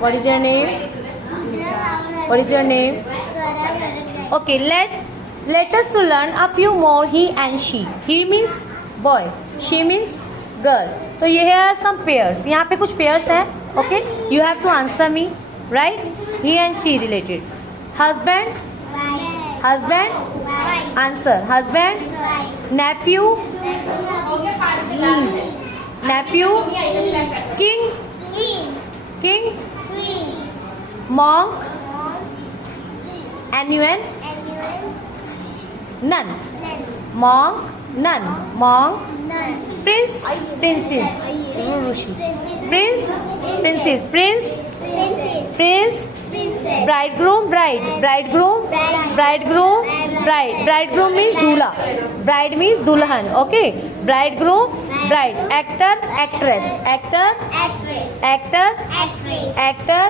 What is your name? What is your name? Okay, let us to learn a few more he and she. He means boy, she means girl. So here are some pairs. यहाँ पे कुछ pairs है. Okay, you have to answer me, right? He and she related. Husband, husband. Answer. Husband, nephew, nephew, king, king, monk, annual, nun, monk, nun, monk, prince, princess, prince, princess, prince, prince, bridegroom, bride, bridegroom, bridegroom, bride, bridegroom means dula, bride means dulhan. Okay, bridegroom, bride, actor, actress, actor, actor, actor,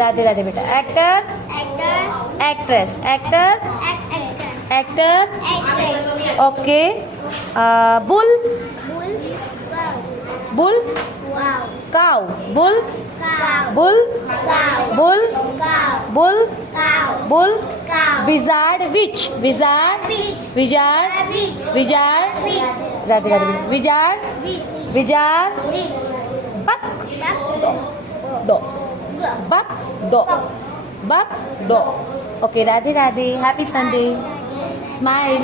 Radhe Radhe बेटा, actor, actress, actor, actor. Okay, bull, bull, cow, bull, bull, bull, bull, bull, wizard, witch, wizard, wizard, wizard, Radhe Radhe बेटा, wizard, wizard, buck, dog, buck, dog, buck, dog. Okay, Radhe Radhe. Happy Sunday. Smile.